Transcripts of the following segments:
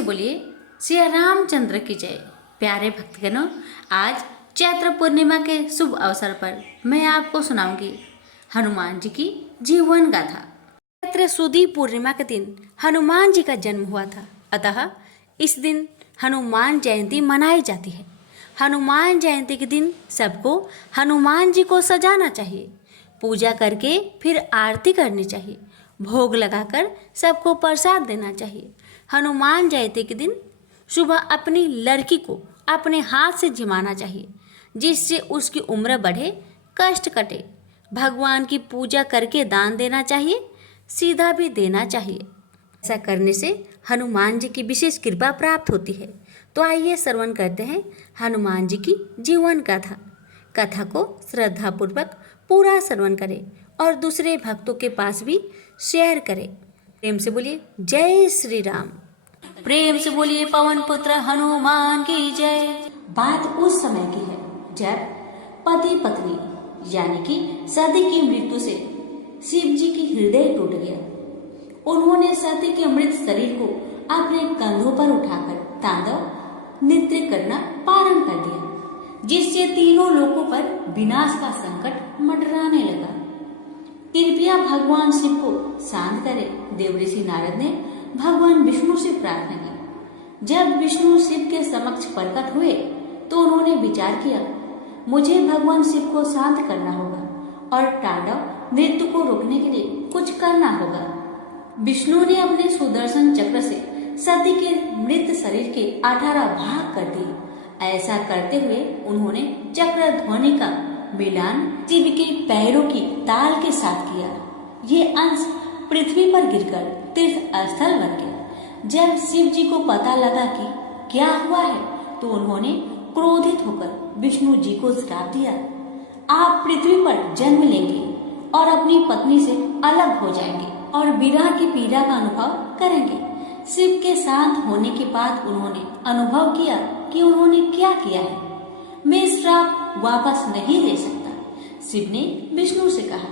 से बोलिए श्री रामचंद्र की जय। प्यारे भक्तगणों, आज चैत्र पूर्णिमा के शुभ अवसर पर मैं आपको सुनाऊंगी हनुमान जी की जीवन गाथा। चैत्र सुदी पूर्णिमा के दिन हनुमान जी का जन्म हुआ था, अतः इस दिन हनुमान जयंती मनाई जाती है। हनुमान जयंती के दिन सबको हनुमान जी को सजाना चाहिए, पूजा करके फिर आरती करनी चाहिए, भोग लगाकर सबको प्रसाद देना चाहिए। हनुमान जयंती के दिन सुबह अपनी लड़की को अपने हाथ से झिमाना चाहिए, जिससे उसकी उम्र बढ़े, कष्ट कटे। भगवान की पूजा करके दान देना चाहिए, सीधा भी देना चाहिए। ऐसा करने से हनुमान जी की विशेष कृपा प्राप्त होती है। तो आइए श्रवण करते हैं हनुमान जी की जीवन कथा। कथा को श्रद्धापूर्वक पूरा श्रवण करें और दूसरे भक्तों के पास भी शेयर करें। प्रेम से बोलिए जय श्री राम। प्रेम से बोलिए पवन पुत्र हनुमान की जय। बात उस समय की है जब पति पत्नी यानी कि सती की मृत्यु से शिव जी की हृदय टूट गया। उन्होंने सती के मृत शरीर को अपने कंधों पर उठाकर तांडव नृत्य करना प्रारंभ कर दिया, जिससे तीनों लोगों पर विनाश का संकट मंडराने लगा। कृपया भगवान शिव को शांत करें। देवऋषि नारद ने भगवान विष्णु से प्रार्थना की। जब विष्णु शिव के समक्ष प्रकट हुए तो उन्होंने विचार किया, मुझे भगवान शिव को शांत करना होगा और तांडव नृत्य को रोकने के लिए कुछ करना होगा। विष्णु ने अपने सुदर्शन चक्र से सती के मृत शरीर के 18 भाग कर दिए। ऐसा करते हुए उन्होंने चक्र ध्वनि का मिलान शिव के पैरों की ताल के साथ किया। ये अंश पृथ्वी पर गिरकर तीर्थ स्थल बन गया। जब शिव जी को पता लगा कि क्या हुआ है तो उन्होंने क्रोधित होकर विष्णु जी को श्राप दिया, आप पृथ्वी पर जन्म लेंगे और अपनी पत्नी से अलग हो जाएंगे और विरह की पीड़ा का अनुभव करेंगे। शिव के शांत होने के बाद उन्होंने अनुभव किया कि उन्होंने क्या किया है। मैं श्राप वापस नहीं ले सकता। शिव ने विष्णु से कहा,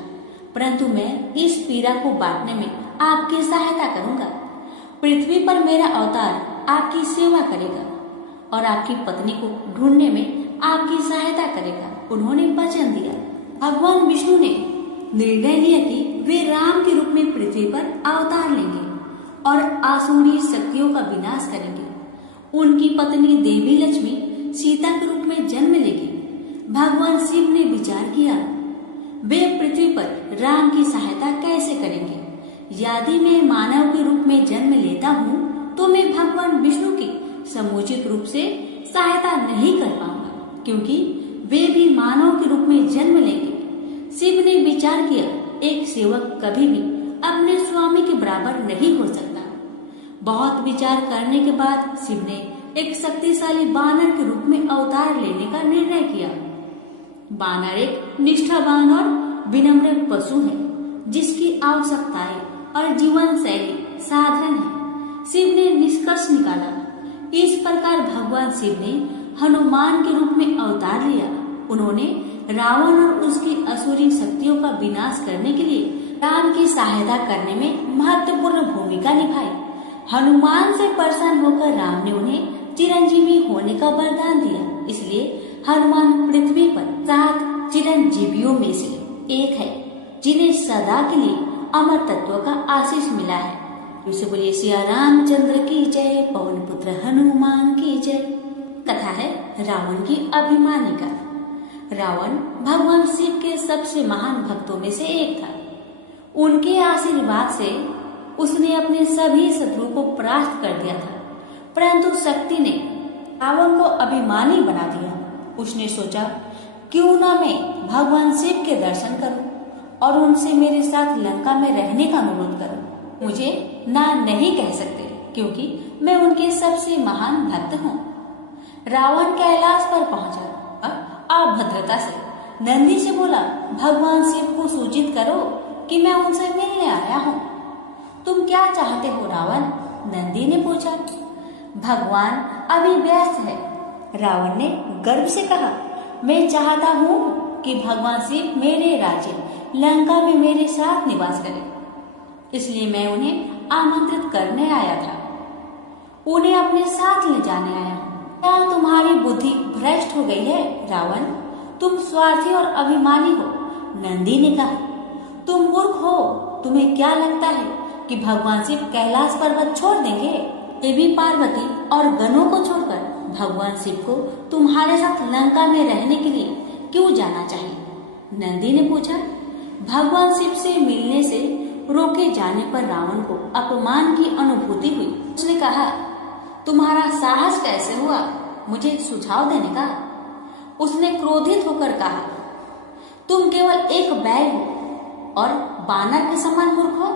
परंतु मैं इस पीड़ा को बांटने में आपकी सहायता करूंगा। पृथ्वी पर मेरा अवतार आपकी सेवा करेगा और आपकी पत्नी को ढूंढने में आपकी सहायता करेगा। उन्होंने वचन दिया। भगवान विष्णु ने निर्णय लिया कि वे राम के रूप में पृथ्वी पर अवतार लेंगे और आसुरी शक्तियों का विनाश करेंगे। उनकी पत्नी देवी लक्ष्मी सीता के रूप में जन्म लेगी। भगवान शिव ने विचार किया, वे पृथ्वी पर राम की सहायता कैसे करेंगे। यदि मैं मानव के रूप में जन्म लेता हूँ तो मैं भगवान विष्णु की समुचित रूप से सहायता नहीं कर पाऊंगा, क्योंकि वे भी मानव के रूप में जन्म लेंगे। शिव ने विचार किया, एक सेवक कभी भी अपने स्वामी के बराबर नहीं हो सकता। बहुत विचार करने के बाद शिव ने एक शक्तिशाली बानर के रूप में अवतार लेने का निर्णय किया। बानर एक निष्ठावान और विनम्र पशु है, जिसकी आवश्यकताएं और जीवन शैली साधारण है। शिव ने निष्कर्ष निकाला। इस प्रकार भगवान शिव ने हनुमान के रूप में अवतार लिया। उन्होंने रावण और उसकी असुरी शक्तियों का विनाश करने के लिए राम की सहायता करने में महत्वपूर्ण भूमिका निभाई। हनुमान से प्रसन्न होकर राम ने उन्हें चिरंजीवी होने का वरदान दिया। इसलिए हनुमान पृथ्वी पर 7 चिरंजीवियों में से एक है, जिन्हें सदा के लिए अमर तत्व का आशीष मिला है। उसे बोलिए श्री रामचंद्र की जय, पवन पुत्र हनुमान की जय। कथा है रावण की अभिमानी का। रावण भगवान शिव के सबसे महान भक्तों में से एक था। उनके आशीर्वाद से उसने अपने सभी शत्रुओं को परास्त कर दिया था, परंतु शक्ति ने रावण को अभिमानी बना दिया। उसने सोचा, क्यों ना मैं भगवान शिव के दर्शन करूं और उनसे मेरे साथ लंका में रहने का अनुरोध करूं। मुझे ना नहीं कह सकते, क्योंकि मैं उनके सबसे महान भक्त हूँ। रावण कैलाश पर पहुंचा। अभद्रता से नंदी से बोला, भगवान शिव को सूचित करो कि मैं उनसे मिलने आया हूँ। तुम क्या चाहते हो रावण? नंदी ने पूछा। भगवान अभी व्यस्त है, रावण ने गर्व से कहा। मैं चाहता हूँ कि भगवान शिव मेरे राज्य लंका में मेरे साथ निवास करें, इसलिए मैं उन्हें आमंत्रित करने आया था। उन्हें अपने साथ ले जाने आया हूँ। क्या तुम्हारी बुद्धि भ्रष्ट हो गई है रावण? तुम स्वार्थी और अभिमानी हो। नंदी ने कहा, तुम मूर्ख हो। तुम्हें क्या लगता है कि भगवान शिव कैलाश पर्वत छोड़ देंगे? देवी पार्वती और गणों को छोड़कर भगवान शिव को तुम्हारे साथ लंका में रहने के लिए क्यों जाना चाहिए? नंदी ने पूछा। भगवान शिव से मिलने से रोके जाने पर रावण को अपमान की अनुभूति हुई। उसने कहा, तुम्हारा साहस कैसे हुआ मुझे सुझाव देने का? उसने क्रोधित होकर कहा, तुम केवल एक बैल हो और बानर के समान मूर्ख हो।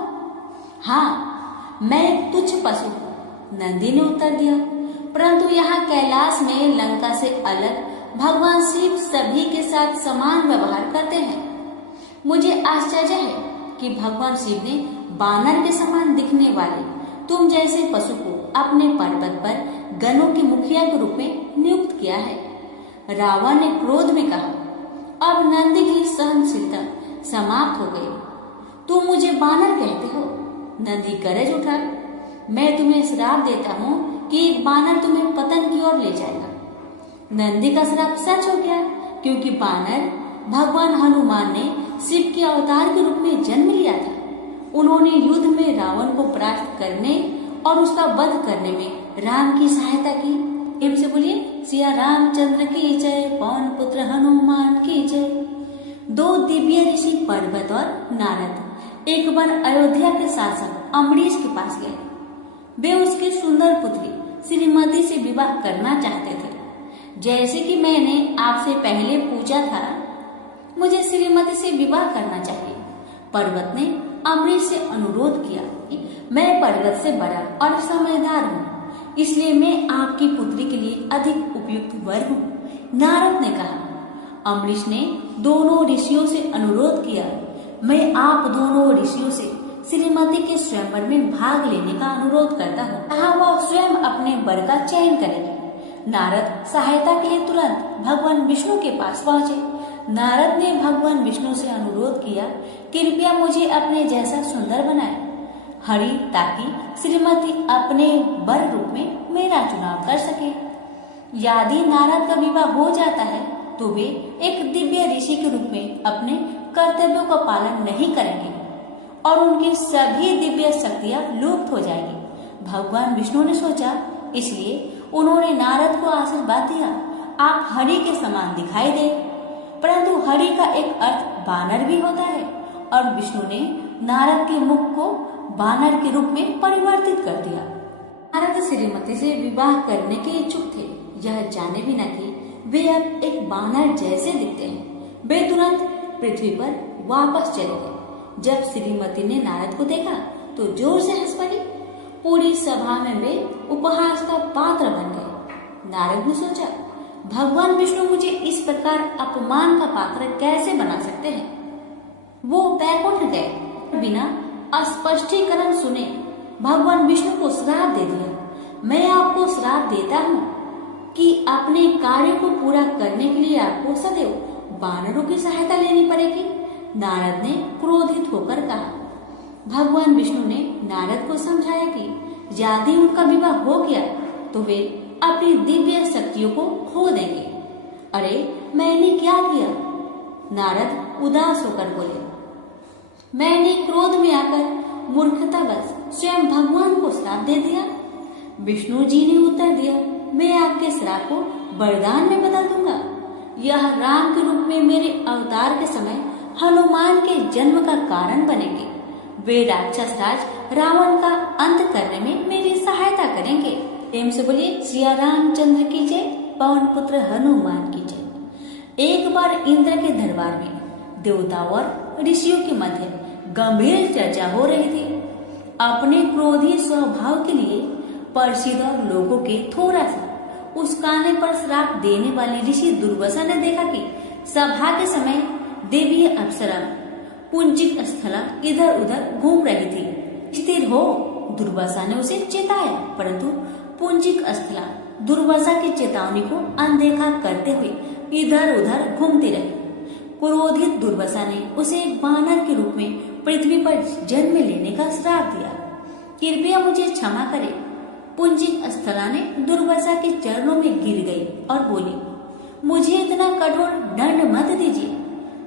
हाँ, मैं एक तुच्छ पशु हूँ, नंदी ने उत्तर दिया। परंतु यहाँ कैलाश में लंका से अलग भगवान शिव सभी के साथ समान व्यवहार करते हैं। मुझे आश्चर्य है कि भगवान शिव ने बानर के समान दिखने वाले तुम जैसे पशु को अपने पर्वत पर गणों के मुखिया के रूप में नियुक्त किया है। रावण ने क्रोध में कहा, अब नंदी की सहनशीलता समाप्त हो गई। तुम मुझे बानर कहते हो? नंदी गरज उठा, मैं तुम्हें श्राप देता हूँ कि एक बानर तुम्हें पतन की ओर ले जाएगा। नंदी का श्राप सच हो गया, क्योंकि बानर भगवान हनुमान ने शिव के अवतार के रूप में जन्म लिया था। उन्होंने युद्ध में रावण को परास्त करने और उसका वध करने में राम की सहायता की। प्रेम से बोलिए, सिया रामचंद्र की जय, पवन पुत्र हनुमान की जय। दो दिव्य ऋषि पर्वत और नारद एक बार अयोध्या के शासक अम्बरीश के पास गए। वे उसकी सुंदर पुत्री श्रीमती से विवाह करना चाहते थे। जैसे कि मैंने आपसे पहले पूछा था, मुझे श्रीमती से विवाह करना चाहिए। पर्वत ने अम्बरीश से अनुरोध किया, मैं पर्वत से बड़ा और समझदार हूँ, इसलिए मैं आपकी पुत्री के लिए अधिक उपयुक्त वर हूँ। नारद ने कहा। अम्बरीश ने दोनों ऋषियों से अनुरोध किया, मैं आप दोनों ऋषियों से श्रीमती के स्वयंवर में भाग लेने का अनुरोध करता हूँ। कहा वह स्वयं अपने वर का चयन करेगी। नारद सहायता के लिए तुरंत भगवान विष्णु के पास पहुँचे। नारद ने भगवान विष्णु से अनुरोध किया, कृपया मुझे अपने जैसा सुंदर बनाए हरि, ताकि श्रीमती अपने वर रूप में मेरा चुनाव कर सके। यदि नारद का विवाह हो जाता है तो वे एक दिव्य ऋषि के रूप में अपने कर्तव्यों का पालन नहीं करेंगे और उनकी सभी दिव्य शक्तियां लुप्त हो जाएगी। भगवान विष्णु ने सोचा, इसलिए उन्होंने नारद को आशीर्वाद दिया, आप हरि के समान दिखाई दे। परंतु हरि का एक अर्थ बानर भी होता है और विष्णु ने नारद के मुख को बानर के रूप में परिवर्तित कर दिया। नारद श्रीमती से विवाह करने के इच्छुक थे, यह जाने बिना कि वे अब एक बानर जैसे दिखते हैं। वे तुरंत पृथ्वी पर वापस चले गए। जब श्रीमती ने नारद को देखा तो जोर से हंस पड़ी। पूरी सभा में वे उपहास का पात्र बन गए। नारद ने सोचा, भगवान विष्णु मुझे इस प्रकार अपमान का पात्र कैसे बना सकते हैं। वो बैकुंठ गए। बिना स्पष्टीकरण सुने भगवान विष्णु को श्राप दे दिया। मैं आपको श्राप देता हूँ कि अपने कार्य को पूरा करने के लिए आपको सदैव बानरों की सहायता लेनी पड़ेगी। नारद ने क्रोधित होकर कहा। भगवान विष्णु ने नारद को समझाया कि यदि उनका विवाह हो गया तो वे अपनी दिव्य शक्तियों को खो देंगे। अरे मैंने क्या किया? नारद उदास होकर बोले, मैंने क्रोध में आकर मूर्खतावश स्वयं भगवान को श्राप दे दिया। विष्णु जी ने उत्तर दिया, मैं आपके श्राप को वरदान में बदल दूंगा। यह राम के रूप में मेरे अवतार के समय हनुमान के जन्म का कारण बनेंगे। वे राक्षस राज रावण का अंत करने में मेरी सहायता करेंगे। प्रेम से बोलिए, सिया रामचंद्र की जय, पवन पुत्र हनुमान की जय। एक बार इंद्र के दरबार में देवताओं और ऋषियों के मध्य गंभीर चर्चा हो रही थी। अपने क्रोधी स्वभाव के लिए प्रसिद्ध और लोगों के थोड़ा सा उस्काने पर श्राप देने वाले ऋषि दुर्वासा ने देखा कि सभा के समय देवी अप्सरा पुंजिक स्थला इधर उधर घूम रही थी। स्थिर हो, दुर्वासा ने उसे चेताया, परंतु पुंजिक स्थला दुर्वासा की चेतावनी को अनदेखा करते हुए इधर उधर घूमती रही। क्रोधित दुर्वासा ने उसे एक बानर के रूप में पृथ्वी पर जन्म लेने का श्राप दिया। कृपया मुझे क्षमा करें, पुंजिक स्थला ने दुर्वासा के चरणों में गिर गई और बोली, मुझे इतना कठोर दंड मत दीजिए।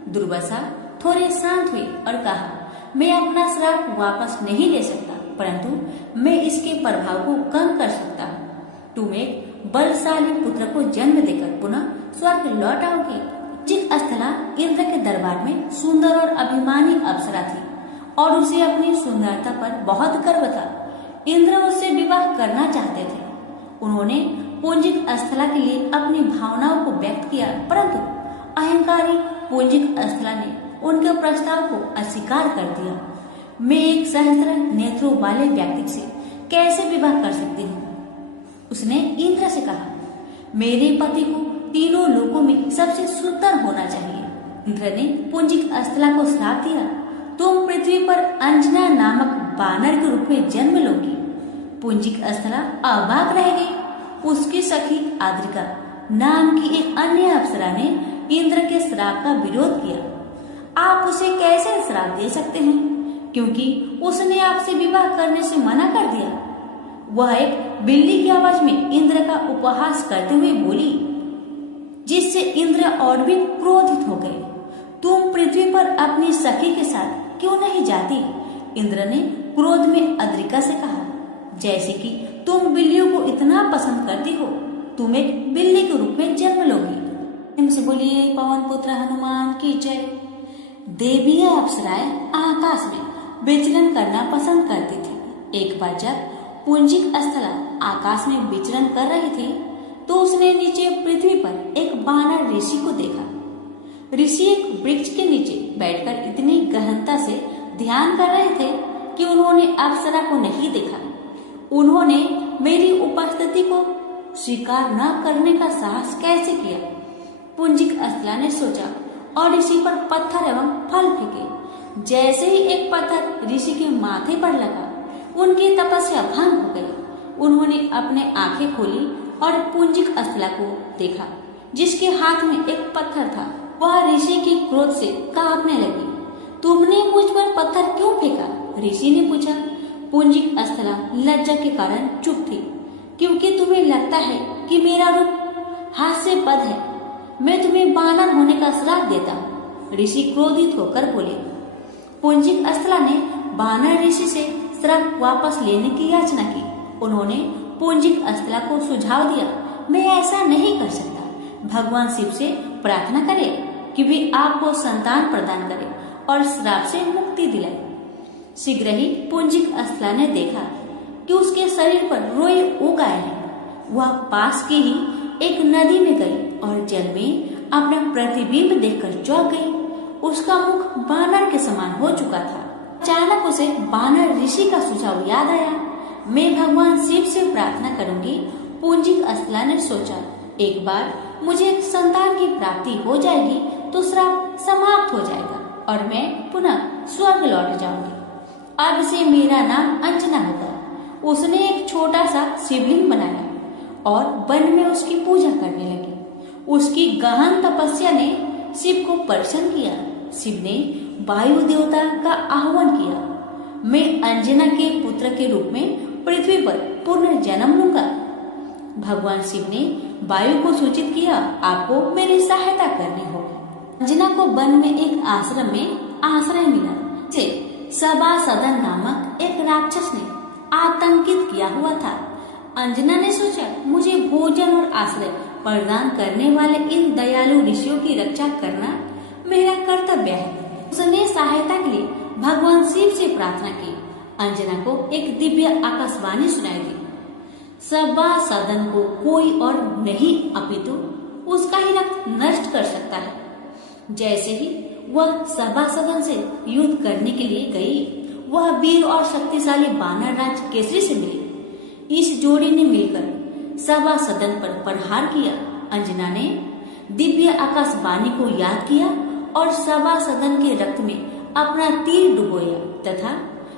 दुर्वासा थोड़े शांत हुए और कहा, मैं अपना श्राप वापस नहीं ले सकता, परंतु मैं इसके प्रभाव को कम कर सकता हूँ। तुम एक बलशाली पुत्र को जन्म देकर पुनः स्वर्ग लौट आओगे। पुंजिक स्थला इंद्र के दरबार में सुंदर और अभिमानी अप्सरा थी और उसे अपनी सुंदरता पर बहुत गर्व था। इंद्र उससे विवाह करना चाहते थे। उन्होंने पुंजिक स्थला के लिए अपनी भावनाओं को व्यक्त किया, परंतु अहंकारी पुंजिक स्थला ने उनके प्रस्ताव को अस्वीकार कर दिया। मैं एक सहस्त्र नेत्रों वाले व्यक्ति से कैसे विवाह कर सकती हूँ? उसने इंद्र से कहा, मेरे पति को तीनों लोकों में सबसे सुंदर होना चाहिए। इंद्र ने पुंजिक स्थला को श्राप दिया, तुम पृथ्वी पर अंजना नामक बानर के रूप में जन्म लोगी। पुंजिक स्थला अबाक रह गई। उसकी सखी आद्रिका नाम की एक अन्य अप्सरा ने इंद्र के श्राप का विरोध किया। आप उसे कैसे श्राप दे सकते हैं, क्योंकि उसने आपसे विवाह करने से मना कर दिया। वह एक बिल्ली की आवाज में इंद्र का उपहास करते हुए बोली, जिससे इंद्र और भी क्रोधित हो गए। तुम पृथ्वी पर अपनी सखी के साथ क्यों नहीं जाती? इंद्र ने क्रोध में अद्रिका से कहा, जैसे कि तुम बिल्लियों को इतना पसंद करती हो, तुम एक बिल्ली के रूप में जन्म लोगी। इनसे बोलिए पवन पुत्र हनुमान की जय। देवी अप्सराएं आकाश में विचरण करना पसंद करती थी। एक बार जब पुंजिक स्थला आकाश में विचरण कर रही थी, तो उसने नीचे पृथ्वी पर एक बानर ऋषि को देखा। ऋषि एक वृक्ष के नीचे बैठकर इतनी गहनता से ध्यान कर रहे थे कि उन्होंने अप्सरा को नहीं देखा। उन्होंने मेरी उपस्थिति को स्वीकार न करने का साहस कैसे किया? पुंजिक स्थला ने सोचा और ऋषि पर पत्थर एवं फल फेंके। जैसे ही एक पत्थर ऋषि के माथे पर लगा, उनकी तपस्या भंग हो गई। उन्होंने अपने आंखें खोली और पुंजिक स्थला को देखा, जिसके हाथ में एक पत्थर था। वह ऋषि के क्रोध से कांपने लगी। तुमने मुझ पर पत्थर क्यों फेंका? ऋषि ने पूछा। पुंजिक स्थला लज्जा के कारण चुप थी, क्योंकि तुम्हें लगता है कि मेरा रूप हास्यास्पद है। मैं तुम्हें बानर होने का श्राप देता हूँ। ऋषि क्रोधित होकर बोले। पुंजिक स्थला ने बानर ऋषि से श्राप वापस लेने की याचना की। उन्होंने पुंजिक स्थला को सुझाव दिया, मैं ऐसा नहीं कर सकता। भगवान शिव से प्रार्थना करें कि वे आपको संतान प्रदान करें और श्राप से मुक्ति दिलाए। शीघ्र ही पुंजिक स्थला ने देखा कि उसके शरीर पर रोए उग आए हैं। वह पास के ही एक नदी में गई और जल में अपना प्रतिबिंब देखकर चौंक गई। उसका मुख बानर के समान हो चुका था। अचानक उसे बानर ऋषि का सुझाव याद आया। मैं भगवान शिव से प्रार्थना करूंगी। पुंजिक स्थला ने सोचा, एक बार मुझे संतान की प्राप्ति हो जाएगी तो श्राप समाप्त हो जाएगा और मैं पुनः स्वर्ग लौट जाऊंगी। अब से मेरा नाम अंजना होगा। उसने एक छोटा सा शिवलिंग बनाया और वन में उसकी पूजा करने लगी। उसकी गहन तपस्या ने शिव को प्रसन्न किया। शिव ने वायु देवता का आह्वान किया, मैं अंजना के पुत्र के रूप में पृथ्वी पर पुनर्जन्म लूंगा। भगवान शिव ने वायु को सूचित किया, आपको मेरी सहायता करनी होगी। अंजना को वन में एक आश्रम में आश्रय मिला। सभासदन नामक एक राक्षस ने आतंकित किया हुआ था। अंजना ने सोचा, मुझे भोजन और आश्रय प्रदान करने वाले इन दयालु ऋषियों की रक्षा करना मेरा कर्तव्य है। उसने सहायता के लिए भगवान शिव से प्रार्थना की। अंजना को एक दिव्य आकाशवाणी सुनाई दी, सभासदन को कोई और नहीं अपितु उसका ही रक्त नष्ट कर सकता है। जैसे ही वह सभासदन से युद्ध करने के लिए गई, वह वीर और शक्तिशाली बानर राज केसरी से मिली। इस जोड़ी ने मिलकर सभासदन पर प्रहार किया। अंजना ने दिव्य आकाशवाणी को याद किया और सभासदन के रक्त में अपना तीर डुबोया तथा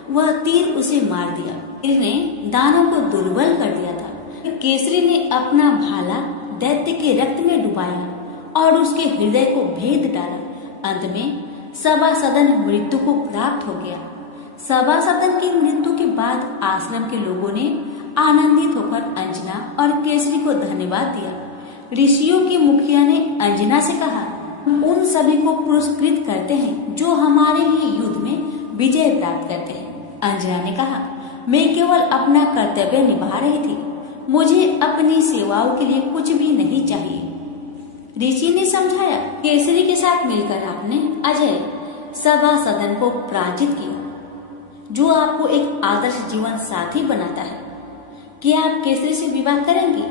वह तीर उसे मार दिया। तीर ने दानों को दुर्बल कर दिया था। केसरी ने अपना भाला दैत्य के रक्त में डुबाया और उसके हृदय को भेद डाला। अंत में सभासदन मृत्यु को प्राप्त हो गया। सभासदन की मृत्यु के बाद आश्रम के लोगों ने आनंदित होकर अंजना और केसरी को धन्यवाद दिया। ऋषियों के मुखिया ने अंजना से कहा, उन सभी को पुरस्कृत करते हैं जो हमारे लिए युद्ध में विजय प्राप्त करते हैं। अंजना ने कहा, मैं केवल अपना कर्तव्य निभा रही थी, मुझे अपनी सेवाओं के लिए कुछ भी नहीं चाहिए। ऋषि ने समझाया, केसरी के साथ मिलकर आपने अजय सभा सदन को पराजित किया, जो आपको एक आदर्श जीवन साथी बनाता है। क्या आप केसरी से विवाह करेंगी?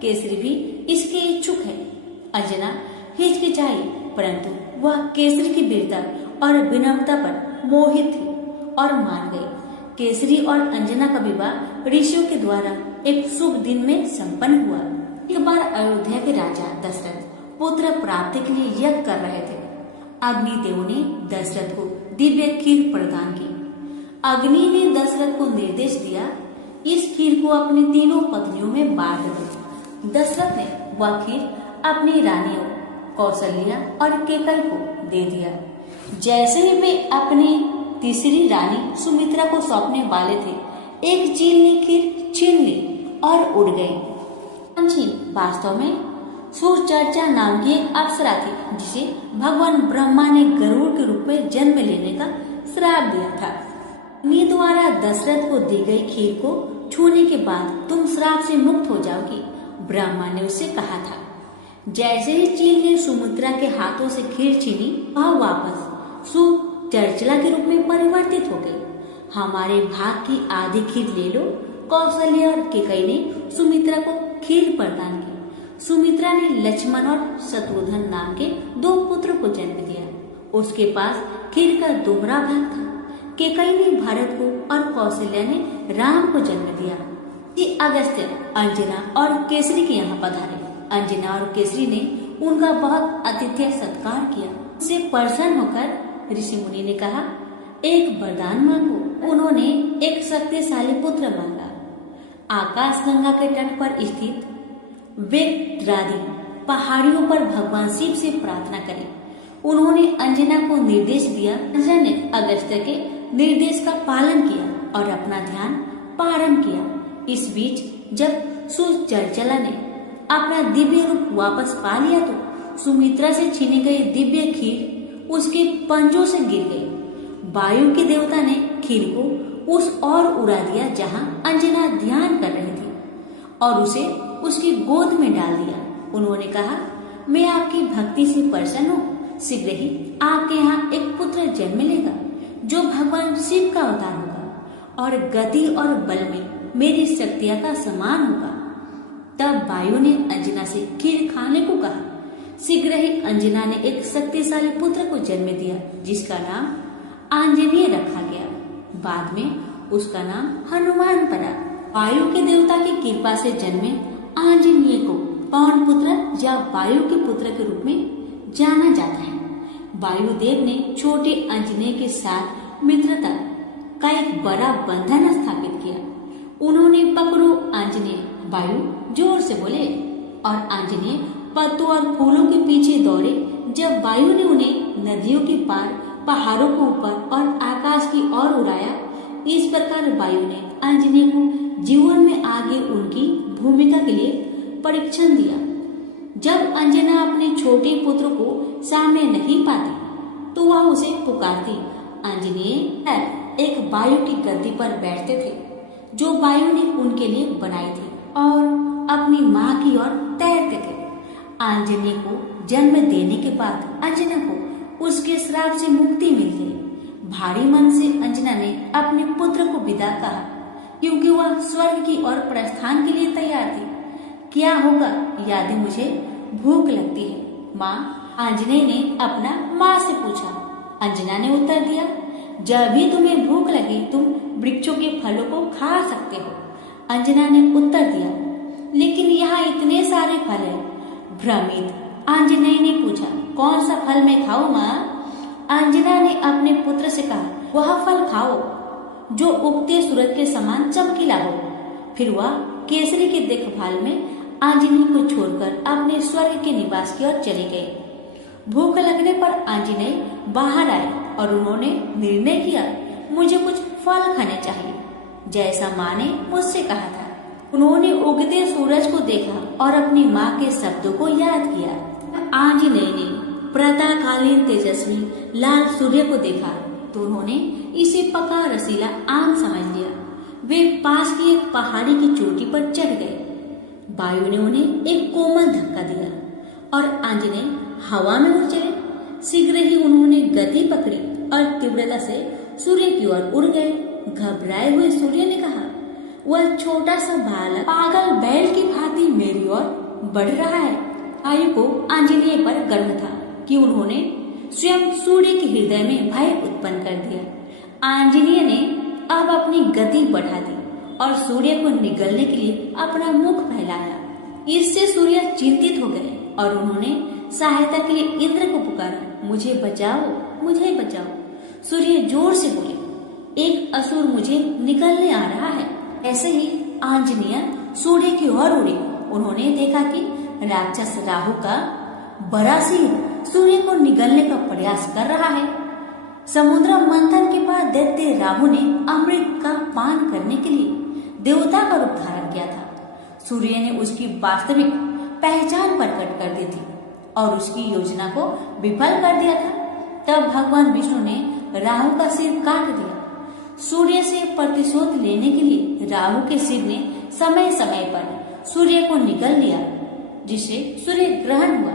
केसरी भी इसके इच्छुक है। अंजना हिचकिचाई, परंतु वह केसरी की वीरता और विनम्रता पर मोहित थी और मान गई। केसरी और अंजना का विवाह ऋषियों के द्वारा एक शुभ दिन में संपन्न हुआ। एक बार अयोध्या के राजा दशरथ पुत्र प्राप्ति के लिए यज्ञ कर रहे थे। अग्निदेव ने दशरथ को दिव्य खीर प्रदान की। अग्नि ने दशरथ को निर्देश दिया, इस खीर को अपनी तीनों पत्नियों में बांट दो। दशरथ ने वह खीर अपनी रानियों कौशल्या और केकई को दे दिया। जैसे ही वे अपनी तीसरी रानी सुमित्रा को सौंपने वाले थे, एक चील ने खीर छीन ली और उड़ गई। चील वास्तव में सुचर्चा नाम की एक अप्सरा थी, जिसे भगवान ब्रह्मा ने गरुड़ के रूप में जन्म लेने का श्राप दिया था। अग्नि द्वारा दशरथ को दी गई खीर को छूने के बाद तुम श्राप से मुक्त हो जाओगी, ब्रह्मा ने उससे कहा था। जैसे ही चील ने सुमित्रा के हाथों से खीर छीनी, वह वापस सुचर्चला के रूप में परिवर्तित हो गई। हमारे भाग की आधी खीर ले लो। कौशल्या और केकई ने सुमित्रा को खीर प्रदान की। सुमित्रा ने लक्ष्मण और शत्रुघ्न नाम के 2 पुत्र को जन्म दिया। उसके पास खीर का दोहरा भाग था। केकई ने भरत को और कौशल्या ने राम को जन्म दिया। ये अगस्त्य अंजना और केसरी के यहाँ पधारे। अंजना और केसरी ने उनका बहुत आतिथ्य सत्कार किया। उससे प्रसन्न होकर ऋषि मुनि ने कहा, एक वरदान मांगो। उन्होंने एक शक्तिशाली पुत्र मांगा। आकाश गंगा के तट पर स्थित वेत्रादि पहाड़ियों पर भगवान शिव से प्रार्थना करी। उन्होंने अंजना को निर्देश दिया। अंजना ने अगस्त्य के निर्देश का पालन किया और अपना ध्यान प्रारंभ किया। इस बीच जब सुचर्चला ने अपना दिव्य रूप वापस पा लिया तो सुमित्रा से छीनी गई दिव्य खीर उसके पंजों से गिर गई। वायु के देवता ने खीर को उस ओर उड़ा दिया जहां अंजना ध्यान कर रही थी और उसे उसकी गोद में डाल दिया। उन्होंने कहा, मैं आपकी भक्ति से प्रसन्न हूँ। शीघ्र ही आपके यहाँ एक पुत्र जन्म लेगा जो भगवान शिव का अवतार होगा और गति और बल में मेरी शक्तियाँ का समान होगा। तब वायु ने अंजना से खीर खाने को कहा। शीघ्र ही अंजना ने एक शक्तिशाली पुत्र को जन्म दिया, जिसका नाम आंजनेय रखा गया। बाद में उसका नाम हनुमान पड़ा। वायु के देवता की कृपा से जन्मे आंजनेय को पवन पुत्र या वायु के पुत्र के रूप में जाना जाता है। वायुदेव ने छोटे आंजनेय के साथ मित्रता का एक बड़ा बंधन स्थापित किया। उन्होंने पकड़ो आंजनेय वायु जोर से बोले और आंजनेय पत्तों और फूलों के पीछे दौड़े। जब वायु ने उन्हें नदियों के पार, पहाड़ों को ऊपर और आकाश की ओर उड़ाया, इस प्रकार वायु ने आंजनेय को जीवन में आगे उनकी भूमिका के लिए परीक्षण दिया। जब अंजना अपने छोटे पुत्र को सामने नहीं पाती तो वह उसे पुकारती। आंजनेय एक वायु की गद्दी पर बैठते थे जो वायु ने उनके लिए बनाई थी और अपनी माँ की ओर तैरते थे। आंजनेय को जन्म देने के बाद अंजना को उसके श्राप से मुक्ति मिल गई। भारी मन से अंजना ने अपने पुत्र को विदा कहा, क्योंकि वह स्वर्ग की ओर प्रस्थान के लिए तैयार थी। क्या होगा यदि मुझे भूख लगती है? माँ आंजनेय ने अपना माँ से पूछा। अंजना ने उत्तर दिया, जब भी तुम्हें भूख लगे तुम वृक्षों के फलों को खा सकते हो। अंजना ने उत्तर दिया, लेकिन यहाँ इतने सारे फल हैं। भ्रमित आंजनेय ने पूछा, कौन सा फल मैं खाऊं माँ? अंजना ने अपने पुत्र से कहा, वह फल खाओ जो उगते सूरज के समान चमकीला हो। फिर वह केसरी की देखभाल में आंजनेय को छोड़कर अपने स्वर्ग के निवास की ओर चले गए। भूख लगने पर आंजनेय बाहर आए और उन्होंने निर्णय किया, मुझे कुछ फल खाने चाहिए, जैसा माँ ने मुझसे कहा था। उन्होंने उगते सूरज को देखा और अपनी माँ के शब्दों को याद किया। आंजनेय ने प्रातःकालीन तेजस्वी लाल सूर्य को देखा तो उन्होंने इसे पका रसीला आम समझ लिया। वे पास की एक पहाड़ी की चोटी पर चढ़ गए। वायु ने उन्हें एक कोमल धक्का दिया और आंजनेय हवा में उड़ चले। शीघ्र ही उन्होंने गति पकड़ी और तीव्रता से सूर्य की ओर उड़ गए। घबराए हुए सूर्य ने कहा, वह छोटा सा बालक पागल बैल की भांति मेरी ओर बढ़ रहा है। वायु को आंजनेय पर गर्व था कि उन्होंने स्वयं सूर्य के हृदय में भय उत्पन्न कर दिया। आंजनेय ने अब अपनी गति बढ़ा दी और सूर्य को निगलने के लिए अपना मुख फैलाया। इससे सूर्य चिंतित हो गए और उन्होंने सहायता के लिए इंद्र को पुकारा, मुझे बचाओ, मुझे बचाओ। सूर्य जोर से बोले, एक असुर मुझे निकलने आ रहा है। ऐसे ही आंजनेय सूर्य की ओर उड़े। उन्होंने देखा कि राक्षस राहु का बड़ा सिंह सूर्य को निगलने का प्रयास कर रहा है। समुद्र मंथन के बाद दैत्य राहु ने अमृत का पान करने के लिए देवता का रूप धारण किया था। सूर्य ने उसकी वास्तविक पहचान प्रकट कर दी थी और उसकी योजना को विफल कर दिया था। तब भगवान विष्णु ने राहु का सिर काट दिया। सूर्य से प्रतिशोध लेने के लिए राहु के सिर ने समय समय पर सूर्य को निगल लिया, जिससे सूर्य ग्रहण हुआ।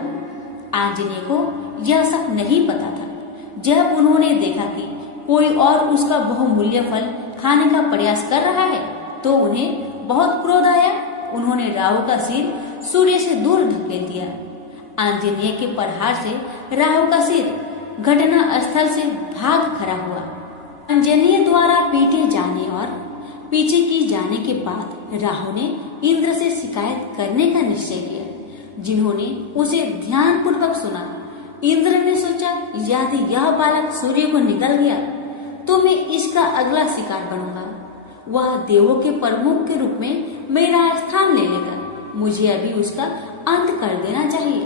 आंजनेय को यह सब नहीं पता था। जब उन्होंने देखा कि कोई और उसका बहुमूल्य फल खाने का प्रयास कर रहा है तो उन्हें बहुत क्रोध आया। उन्होंने राहु का सिर सूर्य से दूर धकेल दिया। आंजनेय के प्रहार से राहु का सिर घटना स्थल से भाग खड़ा हुआ। आंजनेय द्वारा पीटे जाने और पीछे की जाने के बाद राहु ने इंद्र से शिकायत करने का निश्चय किया, जिन्होंने उसे ध्यान पूर्वक सुना। इंद्र ने सोचा, यदि यह बालक सूर्य को निगल गया तो मैं इसका अगला शिकार बनूंगा। वह देवों के प्रमुख के रूप में मेरा स्थान ले लेगा। मुझे अभी उसका अंत कर देना चाहिए।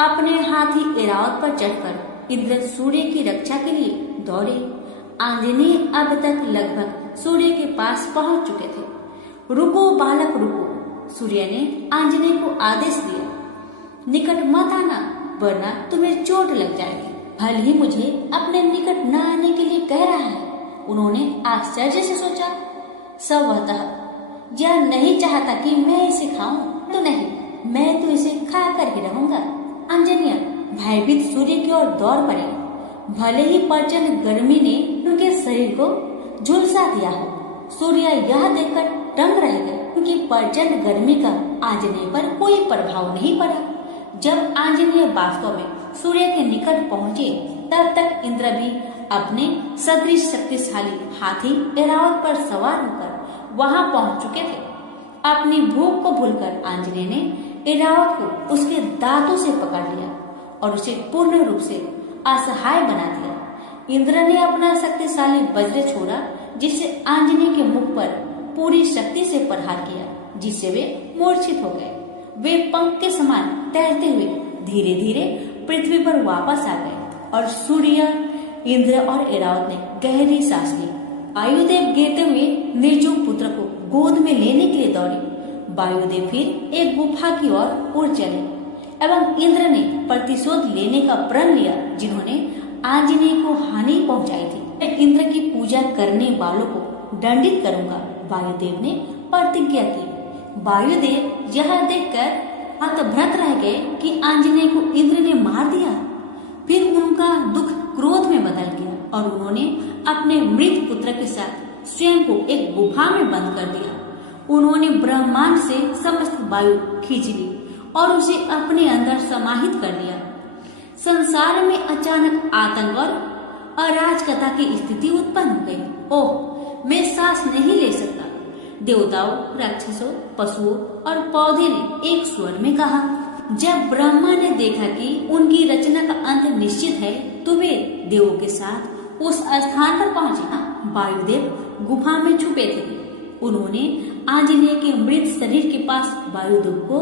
अपने हाथी ऐरावत पर चढ़कर इंद्र सूर्य की रक्षा के लिए दौड़े। आंजनेय अब तक लगभग सूर्य के पास पहुंच चुके थे। रुको बालक रुको, सूर्य ने आंजनेय को आदेश दिया। निकट मत आना, वरना तुम्हें चोट लग जाएगी। भले ही मुझे अपने निकट न आने के लिए कह रहा है। उन्होंने आश्चर्य से सोचा, संभवतः यह नहीं चाहता कि मैं इसे खाऊं। तो नहीं, मैं तो इसे खा कर ही रहूंगा। आंजनेय भयभीत सूर्य की ओर दौड़ पड़े। भले ही प्रचंड गर्मी ने उनके शरीर को झुलसा दिया हो, सूर्य यह देखकर दंग रह गए, क्योंकि प्रचंड गर्मी का आंजनेय पर कोई प्रभाव नहीं पड़ा। जब आंजनेय वास्तव में सूर्य के निकट पहुंचे, तब तक इंद्र भी अपने सदृश शक्तिशाली हाथी ऐरावत पर सवार होकर वहां पहुंच चुके थे। अपनी भूख को भूलकर आंजनेय ने ऐरावत को उसके दांतों से पकड़ लिया और उसे पूर्ण रूप से असहाय बना दिया। इंद्र ने अपना शक्तिशाली वज्र छोड़ा, जिससे आंजनेय के मुख पर पूरी शक्ति से प्रहार किया, जिससे वे मूर्छित हो गए। वे पंख के समान तैरते हुए धीरे धीरे पृथ्वी पर वापस आ गए और सूर्य, इंद्र और ऐरावत ने गहरी सांस ली। वायुदेव गिरते हुए निर्जीव पुत्र को गोद में लेने के लिए दौड़े। वायुदेव फिर एक गुफा की ओर उड़ चले एवं इंद्र ने प्रतिशोध लेने का प्रण लिया, जिन्होंने आंजनेय को हानि पहुंचाई थी। मैं इंद्र की पूजा करने वालों को दंडित करूंगा, वायुदेव ने प्रतिज्ञा की। वायुदेव यह देखकर हतभ्रत रह गए कि आंजनेय को इंद्र ने मार दिया। फिर उनका दुख क्रोध में बदल गया और उन्होंने अपने मृत पुत्र के साथ स्वयं को एक गुफा में बंद कर दिया। उन्होंने ब्रह्मांड से समस्त वायु खींच ली और उसे अपने अंदर समाहित कर लिया। संसार में अचानक आतंक और अराजकता की स्थिति उत्पन्न हो गई। ओह, मैं सांस नहीं ले सकता। देवताओं, राक्षसों, पशुओं और पौधे ने एक स्वर में कहा। जब ब्रह्मा ने देखा कि उनकी रचना का अंत निश्चित है, तो वे देवों के साथ उस स्थान पर पहुंचे। वायुदेव गुफा में छुपे थे। उन्होंने आंजनेय के मृत शरीर के पास वायुदेव को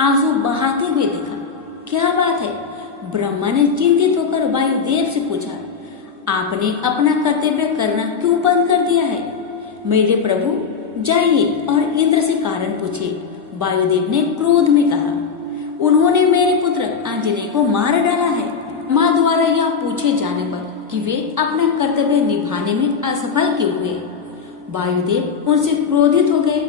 आंसू बहाते हुए देखा। क्या बात है? ब्रह्मा ने चिंतित होकर वायुदेव से पूछा, आपने अपना कर्तव्य करना क्यों बंद कर दिया है? मेरे प्रभु, जाइए और इंद्र से कारण पूछिए। वायुदेव ने क्रोध में कहा, उन्होंने मेरे पुत्र आंजनेय को मार डाला है। माँ द्वारा यह पूछे जाने पर कि वे अपना कर्तव्य निभाने में असफल क्यों हुए, वायुदेव उनसे क्रोधित हो गए।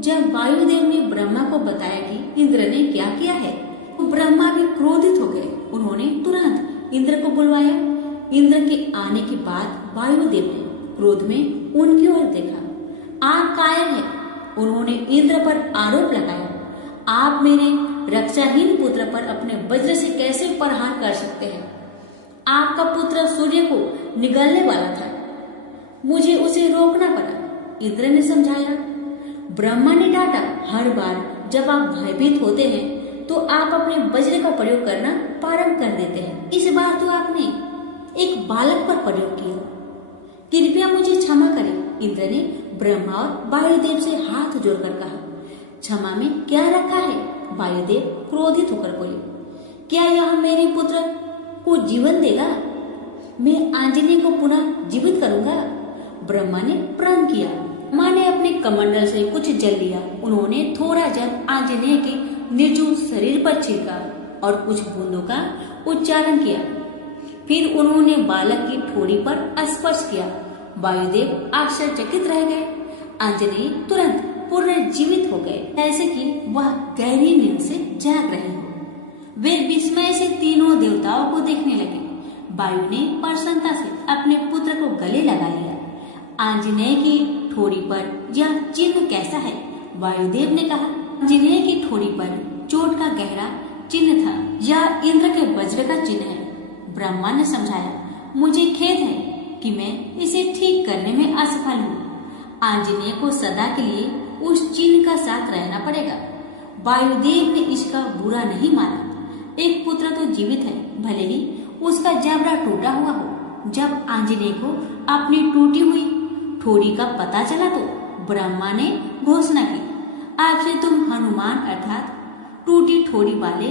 जब वायुदेव ने ब्रह्मा को बताया कि इंद्र ने क्या किया है, तो ब्रह्मा भी क्रोधित हो गए। उन्होंने तुरंत इंद्र को बुलवाया। इंद्र के आने के बाद वायुदेव ने क्रोध में उनकी ओर देखा। आप कायर हैं। उन्होंने इंद्र पर आरोप लगाया, आप मेरे रक्षाहीन पुत्र पर अपने वज्र से कैसे प्रहार कर सकते हैं? आपका पुत्र सूर्य को निगलने वाला था, मुझे उसे रोकना पड़ा। इंद्र ने समझाया। ब्रह्मा ने डांटा, हर बार जब आप भयभीत होते हैं तो आप अपने वज्र का प्रयोग करना प्रारंभ कर देते हैं। इस बार तो आपने एक बालक पर प्रयोग किया, कृपया मुझे क्षमा करें। इंद्र ने ब्रह्मा और वायुदेव से हाथ जोड़कर कहा, क्षमा में क्या रखा है? वायुदेव क्रोधित होकर बोले, क्या यह मेरे पुत्र को जीवन देगा? मैं आंजनेय को पुनः जीवित करूंगा। ब्रह्मा ने प्रण किया। माँ ने अपने कमंडल से कुछ जल लिया। उन्होंने थोड़ा जल आंजनेय के निर्जीव शरीर पर छिड़का और कुछ बूंदों का उच्चारण किया। फिर उन्होंने बालक की ठोड़ी पर स्पर्श किया। वायुदेव आश्चर्यचकित रह गए। आंजनेय तुरंत पुनर्जीवित हो गए, ऐसे कि वह गहरी नींद से जाग रहे हो। वे विस्मय से तीनों देवताओं को देखने लगे। वायु ने प्रसन्नता से अपने पुत्र को गले लगा लिया। आंजनेय की ठोड़ी पर यह चिन्ह कैसा है? वायुदेव ने कहा। आंजनेय की ठोड़ी पर चोट का गहरा चिन्ह था। यह इंद्र के वज्र का चिन्ह है। ब्रह्मा ने समझाया, मुझे खेद है कि मैं इसे ठीक करने में असफल हूँ। आंजनेय को सदा के लिए उस चिन्ह का साथ रहना पड़ेगा। वायुदेव ने इसका बुरा नहीं माना। एक पुत्र तो जीवित है, भले ही उसका जबड़ा टूटा हुआ हो। जब आंजनेय को अपनी टूटी हुई ठोड़ी का पता चला तो ब्रह्मा ने घोषणा की, आपसे तुम हनुमान अर्थात टूटी ठोड़ी वाले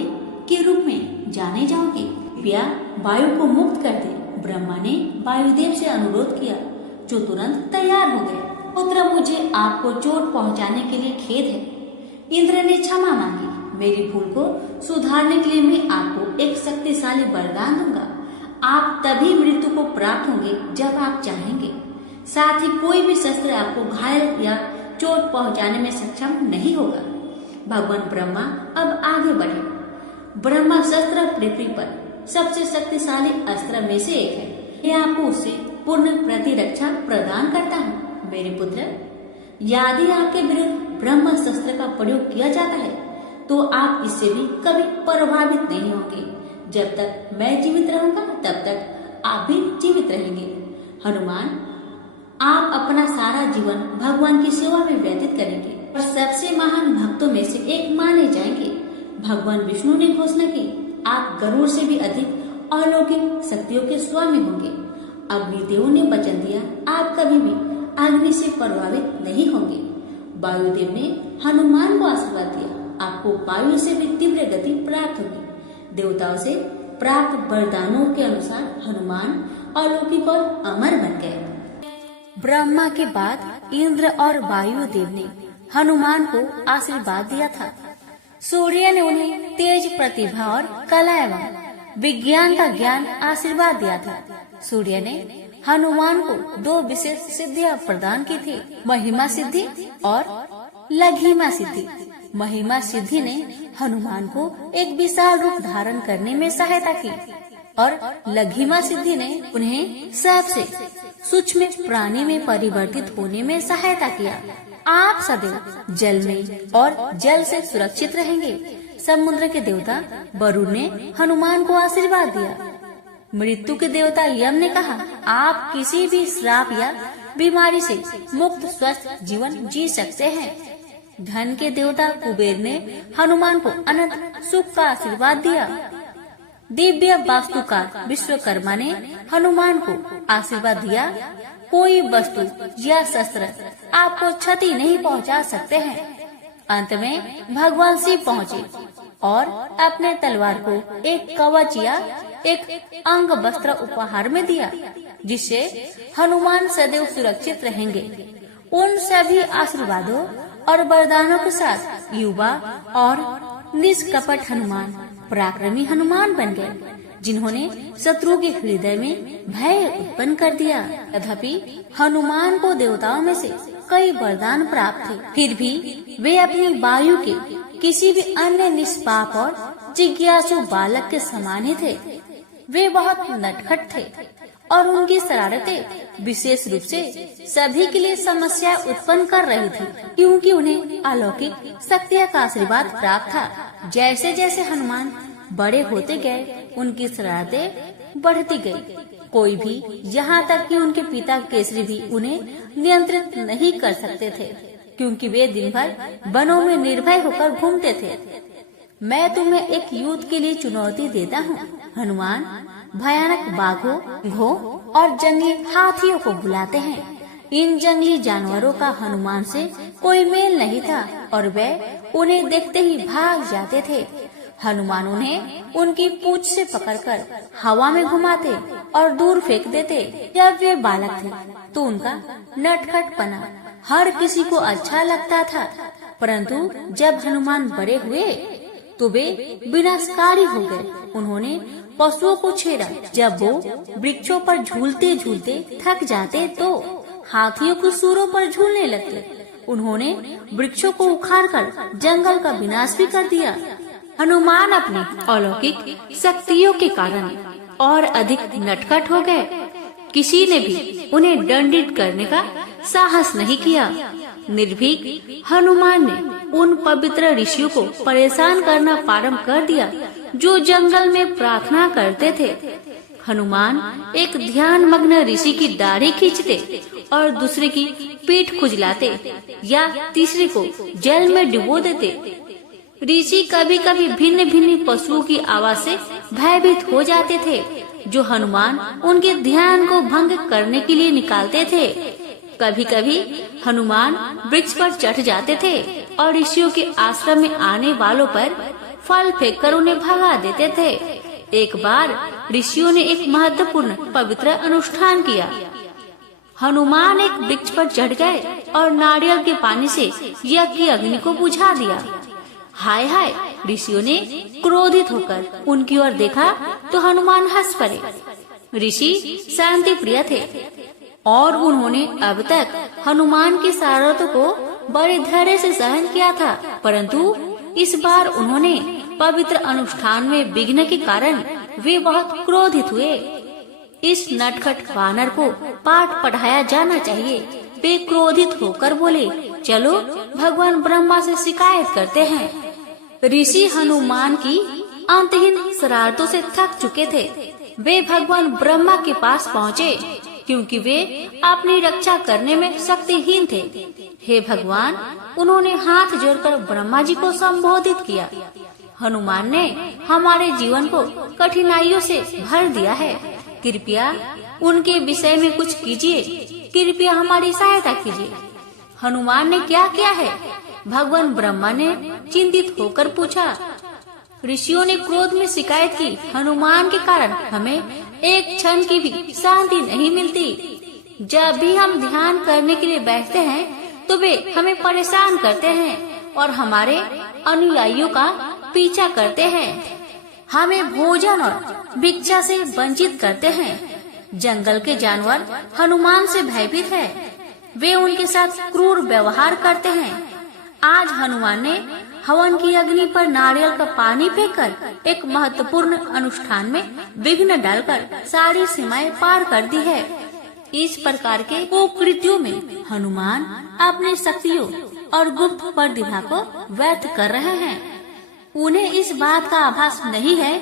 के रूप में जाने जाओगे। कृपया वायु को मुक्त कर दे। ब्रह्मा ने वायुदेव से अनुरोध किया, जो तुरंत तैयार हो गए। पुत्र, मुझे आपको चोट पहुंचाने के लिए खेद है। इंद्र ने क्षमा मांगी। मेरी भूल को सुधारने के लिए मैं आपको एक शक्तिशाली वरदान दूंगा। आप तभी मृत्यु को प्राप्त होंगे जब आप चाहेंगे। साथ ही कोई भी शस्त्र आपको घायल या चोट पहुंचाने में सक्षम नहीं होगा। भगवान ब्रह्मा अब आगे बढ़े। ब्रह्मास्त्र पृथ्वी पर सबसे शक्तिशाली अस्त्र में से एक है। मैं आपको उससे पूर्ण प्रतिरक्षा प्रदान करता हूँ। मेरे पुत्र, यदि आपके विरुद्ध ब्रह्मास्त्र का प्रयोग किया जाता है तो आप इससे भी कभी प्रभावित नहीं होंगे। जब तक मैं जीवित रहूंगा तब तक आप भी जीवित रहेंगे। हनुमान, आप अपना सारा जीवन भगवान की सेवा में व्यतीत करेंगे और सबसे महान भक्तों में से एक माने जाएंगे। भगवान विष्णु ने घोषणा की, आप गरुड़ से भी अधिक अलौकिक शक्तियों के स्वामी होंगे। अग्निदेव ने वचन दिया, आप कभी भी अग्नि से प्रभावित नहीं होंगे। वायुदेव ने हनुमान को आशीर्वाद दिया, आपको वायु से भी तीव्र गति प्राप्त होगी। देवताओं से प्राप्त वरदानों के अनुसार हनुमान अलौकिक और अमर बन गए। ब्रह्मा के बाद इंद्र और वायुदेव ने हनुमान को आशीर्वाद दिया था। सूर्य ने उन्हें तेज प्रतिभा और कला एवं विज्ञान का ज्ञान आशीर्वाद दिया था। सूर्य ने हनुमान को 2 विशेष सिद्धियां प्रदान की थी, महिमा सिद्धि और लघिमा सिद्धि। महिमा सिद्धि ने हनुमान को एक विशाल रूप धारण करने में सहायता की और लघिमा सिद्धि ने उन्हें सबसे सूक्ष्म प्राणी में परिवर्तित होने में सहायता किया। आप सदैव जल में और जल से सुरक्षित रहेंगे। समुद्र के देवता वरुण ने हनुमान को आशीर्वाद दिया। मृत्यु के देवता यम ने कहा, आप किसी भी श्राप या बीमारी से मुक्त स्वस्थ जीवन जी सकते हैं। धन के देवता कुबेर ने हनुमान को अनंत सुख का आशीर्वाद दिया। दिव्य वास्तुकार विश्वकर्मा ने हनुमान को आशीर्वाद दिया, कोई वस्तु या शस्त्र आपको क्षति नहीं पहुंचा सकते हैं। अंत में भगवान शिव पहुँचे और अपने तलवार को एक कवच या एक अंग वस्त्र उपहार में दिया, जिससे हनुमान सदैव सुरक्षित रहेंगे। उन सभी आशीर्वादों और वरदानों के साथ युवा और निष्कपट हनुमान पराक्रमी हनुमान बन गए, जिन्होंने शत्रु के हृदय में भय उत्पन्न कर दिया। तथापि हनुमान को देवताओं में से कई वरदान प्राप्त थे, फिर भी वे अपनी वायु के किसी भी अन्य निष्पाप और जिज्ञासु बालक के समान ही थे। वे बहुत नटखट थे और उनकी शरारतें विशेष रूप से सभी के लिए समस्या उत्पन्न कर रही थी, क्योंकि उन्हें अलौकिक शक्तियों का आशीर्वाद प्राप्त था। जैसे जैसे हनुमान बड़े होते गए, उनकी शरारतें बढ़ती गई। कोई भी, यहाँ तक कि उनके पिता केसरी भी उन्हें नियंत्रित नहीं कर सकते थे, क्योंकि वे दिन भर वनों में निर्भय होकर घूमते थे। मैं तुम्हें एक युद्ध के लिए चुनौती देता हूँ। हनुमान भयानक बाघों, घों और जंगली हाथियों को बुलाते हैं। इन जंगली जानवरों का हनुमान से कोई मेल नहीं था और वे उन्हें देखते ही भाग जाते थे। हनुमान उन्हें उनकी पूंछ से पकड़कर हवा में घुमाते और दूर फेंक देते। जब वे बालक थे तो उनका नटखटपना हर किसी को अच्छा लगता था, परंतु जब हनुमान बड़े हुए तो वे विनाशकारी हो गए। उन्होंने पशुओं को छेड़ा। जब वो वृक्षों पर झूलते झूलते थक जाते तो हाथियों के सूरों पर झूलने लगते। उन्होंने वृक्षों को उखाड़कर जंगल का विनाश भी कर दिया। हनुमान अपनी अलौकिक शक्तियों के कारण और अधिक नटखट हो गए। किसी ने भी उन्हें दंडित करने का साहस नहीं किया। निर्भीक हनुमान ने उन पवित्र ऋषियों को परेशान करना प्रारंभ कर दिया, जो जंगल में प्रार्थना करते थे। हनुमान एक ध्यान मग्न ऋषि की दाढ़ी खींचते और दूसरे की पीठ खुजलाते या तीसरे को जल में डुबो देते। ऋषि कभी कभी भिन्न भिन्न पशुओं की आवाज से भयभीत हो जाते थे, जो हनुमान उनके ध्यान को भंग करने के लिए निकालते थे। कभी कभी हनुमान वृक्ष पर चढ़ जाते थे और ऋषियों के आश्रम में आने वालों पर फल फेंककर उन्हें भगा देते थे। एक बार ऋषियों ने एक महत्वपूर्ण पवित्र अनुष्ठान किया। हनुमान एक वृक्ष पर चढ़ गए और नारियल के पानी से यज्ञ की अग्नि को बुझा दिया। हाय हाय, ऋषियों ने क्रोधित होकर उनकी ओर देखा तो हनुमान हंस पड़े। ऋषि शांति प्रिय थे और उन्होंने अब तक हनुमान की शरारतों को बड़े धैर्य से सहन किया था, परंतु इस बार उन्होंने पवित्र अनुष्ठान में विघ्न के कारण वे बहुत क्रोधित हुए। इस नटखट वानर को पाठ पढ़ाया जाना चाहिए। वे क्रोधित होकर बोले, चलो भगवान ब्रह्मा से शिकायत करते हैं। ऋषि हनुमान की अंतहीन शरारतों से थक चुके थे। वे भगवान ब्रह्मा के पास पहुँचे, क्योंकि वे अपनी रक्षा करने में शक्तिहीन थे। हे भगवान, उन्होंने हाथ जोड़कर ब्रह्मा जी को संबोधित किया। हनुमान ने हमारे जीवन को कठिनाइयों से भर दिया है। कृपया उनके विषय में कुछ कीजिए। कृपया हमारी सहायता कीजिए। हनुमान ने क्या किया है? भगवान ब्रह्मा ने चिंतित होकर पूछा। ऋषियों ने क्रोध में शिकायत की, हनुमान के कारण हमें एक क्षण की भी शांति नहीं मिलती। जब भी हम ध्यान करने के लिए बैठते हैं तो वे हमें परेशान करते हैं और हमारे अनुयायियों का पीछा करते हैं। हमें भोजन और भिक्षा से वंचित करते हैं। जंगल के जानवर हनुमान से भयभीत है। वे उनके साथ क्रूर व्यवहार करते हैं। आज हनुमान ने हवन की अग्नि पर नारियल का पानी फेंककर एक महत्वपूर्ण अनुष्ठान में विघ्न डालकर सारी सीमाएं पार कर दी है। इस प्रकार के कुकृत्यों में हनुमान अपनी शक्तियों और गुप्त प्रतिभा को व्यर्थ कर रहे हैं। उन्हें इस बात का आभास नहीं है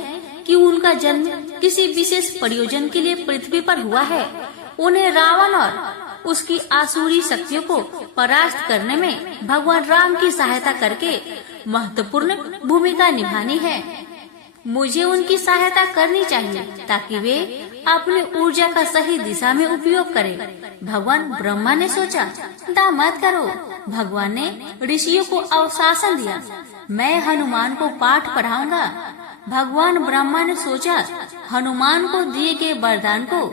कि उनका जन्म किसी विशेष प्रयोजन के लिए पृथ्वी पर हुआ है। उन्हें रावण और उसकी आसुरी शक्तियों को परास्त करने में भगवान राम की सहायता करके महत्वपूर्ण भूमिका निभानी है। मुझे उनकी सहायता करनी चाहिए ताकि वे अपनी ऊर्जा का सही दिशा में उपयोग करें। भगवान ब्रह्मा ने सोचा, चिंता मत करो। भगवान ने ऋषियों को अवशासन दिया, मैं हनुमान को पाठ पढ़ाऊंगा। भगवान ब्रह्मा ने सोचा, हनुमान को दिए गए वरदान को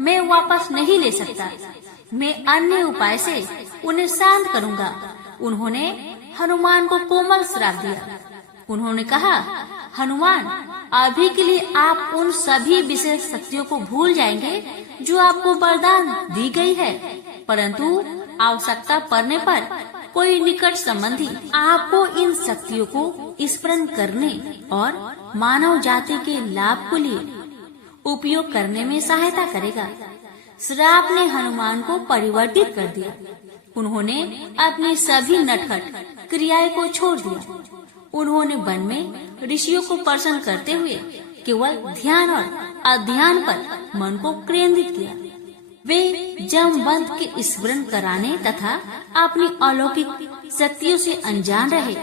मैं वापस नहीं ले सकता। मैं अन्य उपाय से उन्हें शांत करूंगा। उन्होंने हनुमान को कोमल श्राप दिया। उन्होंने कहा, हनुमान, अभी के लिए आप उन सभी विशेष शक्तियों को भूल जाएंगे जो आपको वरदान दी गई है, परंतु आवश्यकता पड़ने पर कोई निकट संबंधी आपको इन शक्तियों को स्मरण करने और मानव जाति के लाभ के लिए उपयोग करने में सहायता करेगा। श्राप ने हनुमान को परिवर्तित कर दिया। उन्होंने अपनी सभी नटखट क्रियाएं को छोड़ दिया। उन्होंने वन में ऋषियों को प्रसन्न करते हुए केवल ध्यान और अध्ययन पर मन को केंद्रित किया। वे जमवंत के स्मरण कराने तथा अपनी अलौकिक शक्तियों से अनजान रहे।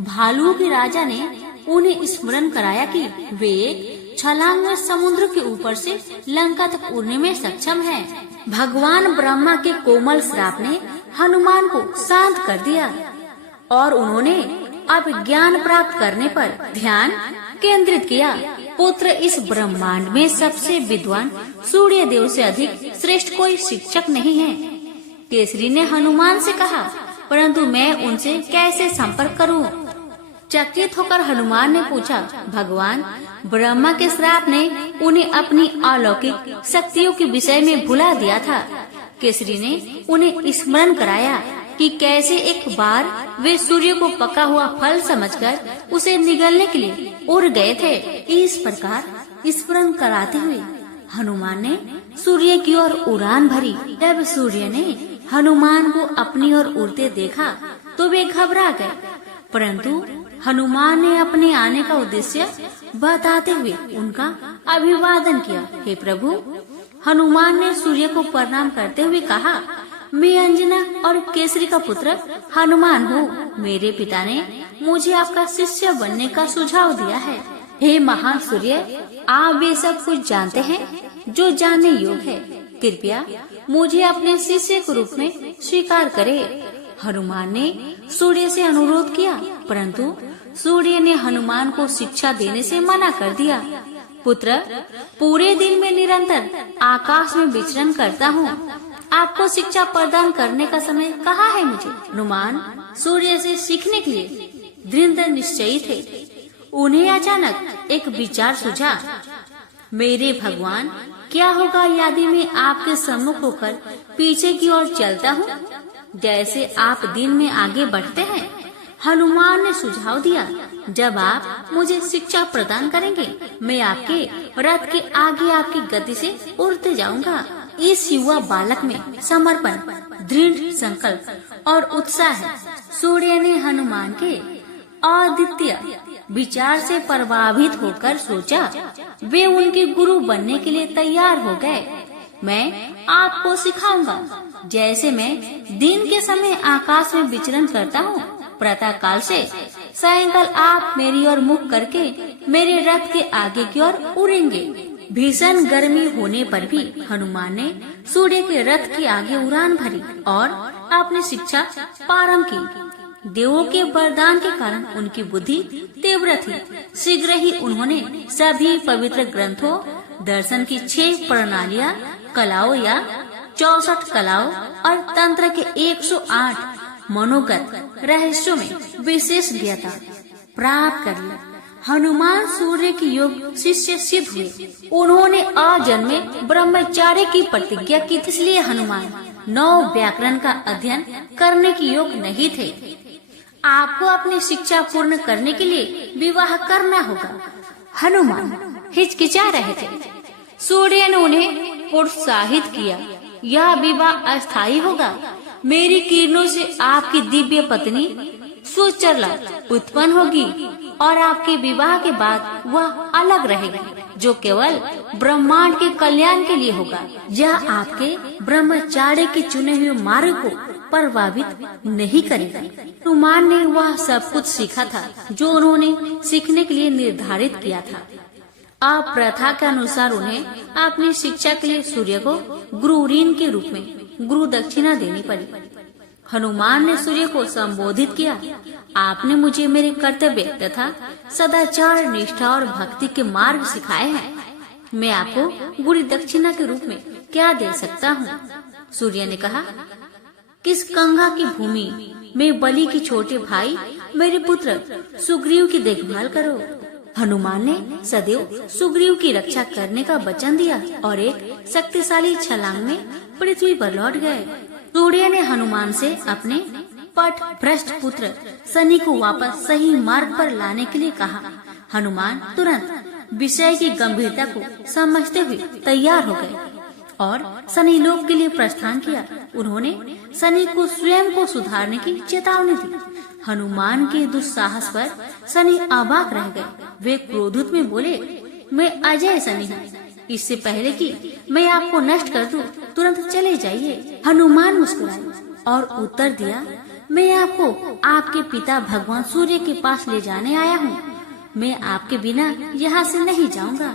भालू के राजा ने उन्हें स्मरण कराया कि वे एक छलांग में समुद्र के ऊपर से लंका तक उड़ने में सक्षम हैं। भगवान ब्रह्मा के कोमल श्राप ने हनुमान को शांत कर दिया और उन्होंने अब ज्ञान प्राप्त करने पर ध्यान केंद्रित किया। पुत्र, इस ब्रह्मांड में सबसे विद्वान सूर्य देव से अधिक श्रेष्ठ कोई शिक्षक नहीं है। केसरी ने हनुमान से कहा, परंतु मैं उनसे कैसे संपर्क करूं? चकित होकर हनुमान ने पूछा, भगवान, ब्रह्मा के श्राप ने उन्हें अपनी अलौकिक शक्तियों के विषय में भुला दिया था। केसरी ने उन्हें स्मरण कराया कि कैसे एक बार वे सूर्य को पका हुआ फल समझकर उसे निगलने के लिए उड़ गए थे। इस प्रकार स्मरण कराते हुए हनुमान ने सूर्य की ओर उड़ान भरी। जब सूर्य ने हनुमान को अपनी ओर उड़ते देखा तो वे घबरा गए, परंतु हनुमान ने अपने आने का उद्देश्य बताते हुए उनका अभिवादन किया। हे प्रभु, हनुमान ने सूर्य को प्रणाम करते हुए कहा, मैं अंजना और केसरी का पुत्र हनुमान हूँ। मेरे पिता ने मुझे आपका शिष्य बनने का सुझाव दिया है। हे महान सूर्य, आप वे सब कुछ जानते हैं जो जानने योग्य है। कृपया मुझे अपने शिष्य के रूप में स्वीकार करे। हनुमान ने सूर्य से अनुरोध किया, परंतु सूर्य ने हनुमान को शिक्षा देने से मना कर दिया। पुत्र, पूरे दिन में निरंतर आकाश में विचरण करता हूँ। आपको शिक्षा प्रदान करने का समय कहाँ है मुझे? हनुमान सूर्य से सीखने के लिए दृढ़ निश्चयी थे। उन्हें अचानक एक विचार सूझा, मेरे भगवान, क्या होगा यदि मैं आपके सम्मुख होकर पीछे की ओर चलता हूँ, जैसे आप दिन में आगे बढ़ते हैं? हनुमान ने सुझाव दिया, जब आप मुझे शिक्षा प्रदान करेंगे, मैं आपके रथ के आगे आपकी गति से उड़ते जाऊंगा। इस युवा बालक में समर्पण, दृढ़ संकल्प और उत्साह है। सूर्य ने हनुमान के अद्वितीय विचार से प्रभावित होकर सोचा, वे उनके गुरु बनने के लिए तैयार हो गए। मैं आपको सिखाऊंगा, जैसे मैं दिन के समय आकाश में विचरण करता हूँ, प्रातः काल से सायंकाल आप मेरी ओर मुख करके मेरे रथ के आगे की ओर उड़ेंगे। भीषण गर्मी होने पर भी हनुमान ने सूर्य के रथ के आगे उड़ान भरी और अपनी शिक्षा प्रारंभ की। देवों के वरदान के कारण उनकी बुद्धि तीव्र थी। शीघ्र ही उन्होंने सभी पवित्र ग्रंथों, दर्शन की 6 प्रणालियाँ, कलाओं या 64 कलाओं और तंत्र के 108 मनोगत रहस्यों में विशेष ज्ञता प्राप्त कर लिया। हनुमान सूर्य की योग शिष्य सिद्ध हुए। उन्होंने अजन्मे ब्रह्मचार्य की प्रतिज्ञा की, इसलिए हनुमान 9 व्याकरण का अध्ययन करने की योग नहीं थे। आपको अपनी शिक्षा पूर्ण करने के लिए विवाह करना होगा। हनुमान हिचकिचा रहे थे। सूर्य ने उन्हें प्रोत्साहित किया, यह विवाह अस्थायी होगा। मेरी किरणों से आपकी दिव्य पत्नी सुचरला उत्पन्न होगी और आपके विवाह के बाद वह अलग रहेगी, जो केवल ब्रह्मांड के कल्याण के लिए होगा। यह आपके ब्रह्मचार्य के चुने हुए मार्ग को प्रभावित नहीं करेगा। हनुमान ने वह सब कुछ सीखा था जो उन्होंने सीखने के लिए निर्धारित किया था। अब प्रथा के अनुसार उन्हें अपनी शिक्षा के लिए सूर्य को गुरु ऋण के रूप में गुरु दक्षिणा देनी पड़ी। हनुमान ने सूर्य को संबोधित किया, आपने मुझे मेरे कर्तव्य तथा सदाचार, निष्ठा और भक्ति के मार्ग सिखाए हैं। मैं आपको गुरु दक्षिणा के रूप में क्या दे सकता हूँ? सूर्य ने कहा, किस गंगा की भूमि में बलि के छोटे भाई मेरे पुत्र सुग्रीव की देखभाल करो। हनुमान ने सदैव सुग्रीव की रक्षा करने का वचन दिया और एक शक्तिशाली छलांग में पृथ्वी पर लौट गए। सूर्य ने हनुमान से अपने पथ भ्रष्ट पुत्र शनि को वापस सही मार्ग पर लाने के लिए कहा। हनुमान तुरंत विषय की गंभीरता को समझते हुए तैयार हो गए और शनि लोक के लिए प्रस्थान किया। उन्होंने शनि को स्वयं को सुधारने की चेतावनी दी। हनुमान के दुस्साहस पर शनि अवाक रह गए। वे क्रोधित में बोले, मैं अजय शनि हूँ। इससे पहले कि मैं आपको नष्ट कर दूं, तुरंत चले जाइए। हनुमान मुस्कुराए और उत्तर दिया, मैं आपको आपके पिता भगवान सूर्य के पास ले जाने आया हूँ। मैं आपके बिना यहाँ से नहीं जाऊँगा।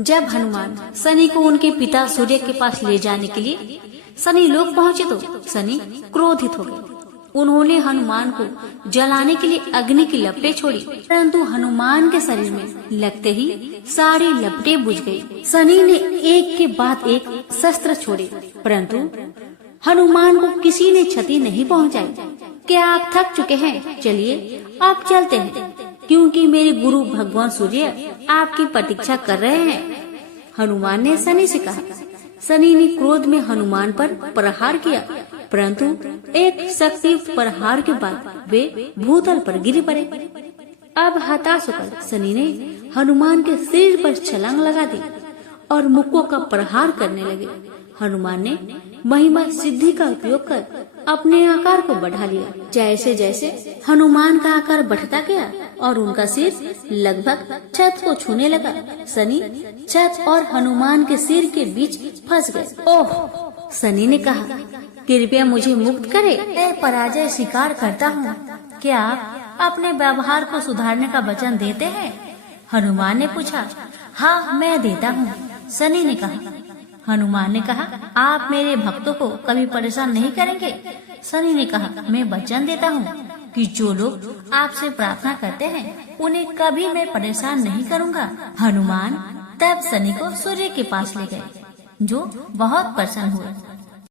जब हनुमान शनि को उनके पिता सूर्य के पास ले जाने के लिए शनि लोक पहुँचे तो शनि क्रोधित हो गए। उन्होंने हनुमान को जलाने के लिए अग्नि की लपटें छोड़ी, परंतु हनुमान के शरीर में लगते ही सारी लपटें बुझ गई। शनि ने एक के बाद एक शस्त्र छोड़े, परंतु हनुमान को किसी ने क्षति नहीं पहुंचाई। क्या आप थक चुके हैं? चलिए आप चलते हैं, क्योंकि मेरे गुरु भगवान सूर्य आपकी प्रतीक्षा कर रहे हैं। हनुमान ने शनि से कहा। शनि ने क्रोध में हनुमान पर प्रहार किया, परंतु एक शक्तियुक्त प्रहार के बाद वे भूतल पर गिर पड़े। अब हताश होकर शनि ने हनुमान के शरीर पर छलांग लगा दी और मुक्कों का प्रहार करने लगे। हनुमान ने महिमा सिद्धि का उपयोग कर अपने आकार को बढ़ा लिया। जैसे जैसे हनुमान का आकार बढ़ता गया और उनका सिर लगभग छत को छूने लगा, शनि छत और हनुमान के सिर के बीच फंस गए। ओह! शनि ने कहा, कृपया मुझे मुक्त करे। मैं पराजय स्वीकार करता हूँ। क्या आप अपने व्यवहार को सुधारने का वचन देते हैं? हनुमान ने पूछा। हाँ, मैं देता हूँ, शनि ने कहा। हनुमान ने कहा, आप मेरे भक्तों को कभी परेशान नहीं करेंगे? शनि ने कहा, मैं वचन देता हूँ कि जो लोग आपसे प्रार्थना करते हैं उन्हें कभी मैं परेशान नहीं करूँगा। हनुमान तब शनि को सूर्य के पास ले गए, जो बहुत प्रसन्न हुए।